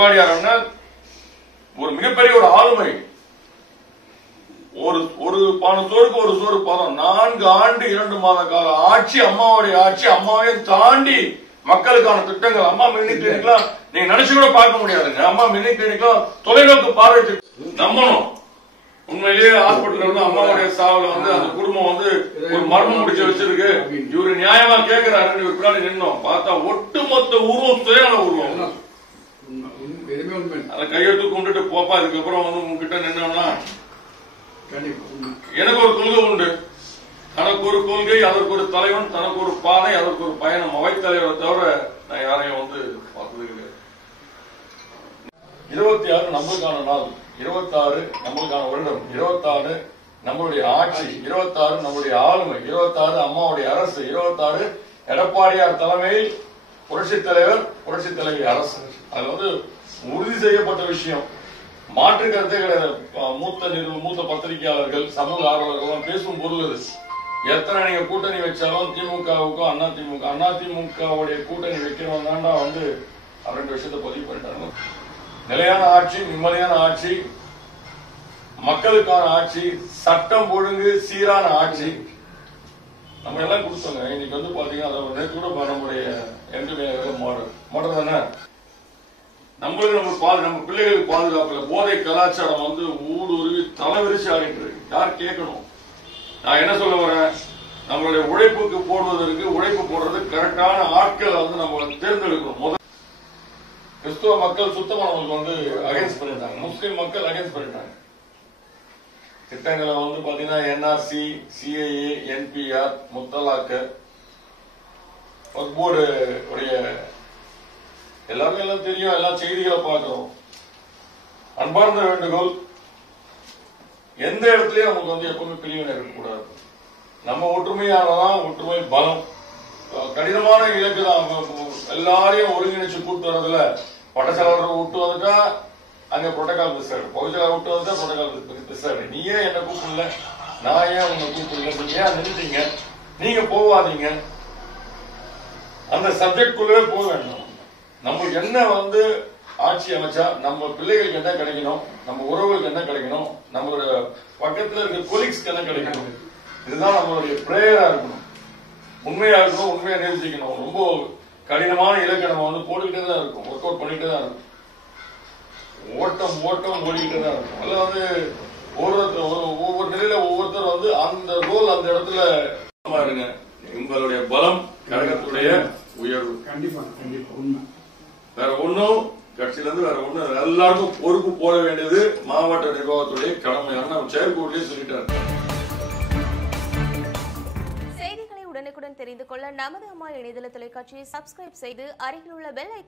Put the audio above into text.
எடப்பாடியார் ஒரு மிகப்பெரிய ஒரு ஆளுமை. ஒரு பான சோறுக்கு ஒரு சோறு பதம். 4 ஆண்டு 2 மாத கால ஆட்சி, அம்மாவுடைய ஆட்சி. அம்மாவை தாண்டி மக்களுக்கான திட்டங்கள். அம்மா மினி கிளினிக்லாம் நீங்க நினைச்சு கூட பார்க்க முடியாதுங்க. அம்மா மினி கிளினிக்லாம் தொலைநோக்கு பார்வை நம்பணும். உண்மையிலேயே ஹாஸ்பிட்டல் இருந்து அம்மாவுடைய சாவுல அந்த குடும்பம் ஒரு மர்மம் முடிச்சு வச்சிருக்கு. இவரு நியாயமா கேட்கிறாரு. இவர் பின்னாடி நின்னோம் பார்த்தா ஒட்டுமொத்த உருவம் சுயநல உருவம். அதை கையெழுத்து கொண்டுட்டு போப்பா. இதுக்கப்புறம் உங்ககிட்ட நின்னோம்னா எனக்கு ஒரு கொள்கை உண்டு. தனக்கு ஒரு கொள்கை, அதற்கு ஒரு தலைவன், தனக்கு ஒரு பாதை, அதற்கு ஒரு பயணம். அவைத்தலைவரை தவிர நான் யாரையும் பார்த்தது கிடையாது. 26 நம்மளுக்கான நாள், 26 நம்மளுக்கான வருடம், 26 நம்மளுடைய ஆட்சி, 26 நம்மளுடைய ஆளுமை, 26 அம்மாவுடைய அரசு, 26 எடப்பாடியார் தலைமையில் புரட்சித் தலைவர் புரட்சித் தலைவி அரசு. அது உறுதி செய்யப்பட்ட விஷயம். மாற்று கருத்தே கிடையாது. மூத்த பத்திரிகையாளர்கள், சமூக ஆர்வலர்கள் பேசும் பொருள் அது. எத்தனை நீங்க கூட்டணி வச்சாலும் திமுகவுக்கும் அதிமுகவுடைய கூட்டணி வைக்கிறவங்க தாண்டா 2 விஷயத்தை பதிவு பண்ணிட்டாங்க. நிலையான ஆட்சி, நிம்மதியான ஆட்சி, மக்களுக்கான ஆட்சி, சட்டம் ஒழுங்கு சீரான ஆட்சி நம்ம எல்லாம் கொடுத்தோங்க. இன்னைக்கு பாத்தீங்கன்னா நேற்று கூட நம்முடைய மாடல் தானே நம்ம பிள்ளைகளுக்கு பாதுகாப்புல போதை கலாச்சாரம் ஊடுருவி தலைவிரிச்சு ஆடிட்டு இருக்கு. யார் கேட்கணும்? நான் என்ன சொல்ல வரேன், நம்மளுடைய உழைப்புக்கு போடுவதற்கு, உழைப்பு போடுறதுக்கு கரெக்டான ஆட்கள் நம்ம தேர்ந்தெடுக்கணும். முதல் கிறிஸ்துவ மக்கள் சுத்தமானவங்களுக்கு அகைன்ஸ்ட் பண்ணிட்டாங்க, முஸ்லிம் மக்கள் அகைன்ஸ்ட் பண்ணிட்டாங்க. திட்டங்களை பாத்தீங்கன்னா என்ஆர்சி, சிஏஏ, என்பிஆர், முத்தலாக்கு, போர்டு உடைய எல்லாருக்கும் எல்லாம் தெரியும். எல்லா செய்திகளை பார்க்கிறோம். அன்பார்ந்த வேண்டுகோள், எந்த இடத்துலயும் நமக்கு எப்பவுமே பிரிவினை இருக்கக்கூடாது. நம்ம ஒற்றுமையானதான் ஒற்றுமை பலம். கடினமான இலக்கு தான். எல்லாரையும் ஒருங்கிணைச்சு கூட்டு வரதுல பட்டச்செலவரை விட்டு வந்துட்டா அங்க புரோட்டோகால் பிசாடு, பகுதியில் விட்டு வந்துட்டா புரோட்டோகால் பிசாடு. நீ ஏன் என்ன கூப்பிடல, நான் ஏன் உங்களை கூப்பிடல, நீங்க ஏன் நின்றுட்டீங்க, நீங்க போவாதீங்க. அந்த சப்ஜெக்ட் குள்ளவே போக வேண்டாம். நம்மளுக்கு என்ன ஆட்சி அமைச்சா நம்ம பிள்ளைகளுக்கு என்ன கிடைக்கணும், நம்ம உறவுகளுக்கு என்ன கிடைக்கணும், நம்மளுடைய பக்கத்துல இருக்க கொலீக்ஸ்க்கு என்ன கிடைக்கணும், இதுதான் நம்மளுடைய பிரேயரா இருக்கணும். உண்மையா இருக்கணும், உண்மையா நேசிக்கணும். ரொம்ப கடினமான இலக்கை நம்ம போட்டுக்கிட்டே தான் இருக்கும், ஒர்க் அவுட் பண்ணிட்டே தான் இருக்கும். ஓட்டம் ஓடிக்கிட்டே தான் இருக்கும். அதுல ஒவ்வொரு நிலையில ஒவ்வொருத்தர் அந்த ரோல் அந்த இடத்துல இருங்க. உங்களுடைய பலம் கழகத்துடைய உயர்வு. கண்டிப்பா கண்டிப்பா உண்மை. வேற ஒன்னும் கட்சியில இருந்து வேற ஒண்ணு எல்லாருக்கும் பொறுப்பு போட வேண்டியது மாவட்ட நிர்வாகத்துடைய கடமையான செயற்கூட்டிலே சொல்லிட்டாரு. செய்திகளை உடனுக்குடன் தெரிந்து கொள்ள நமது அம்மா இணையதள தொலைக்காட்சியை சப்ஸ்கிரைப் செய்து அருகில் உள்ள பெல்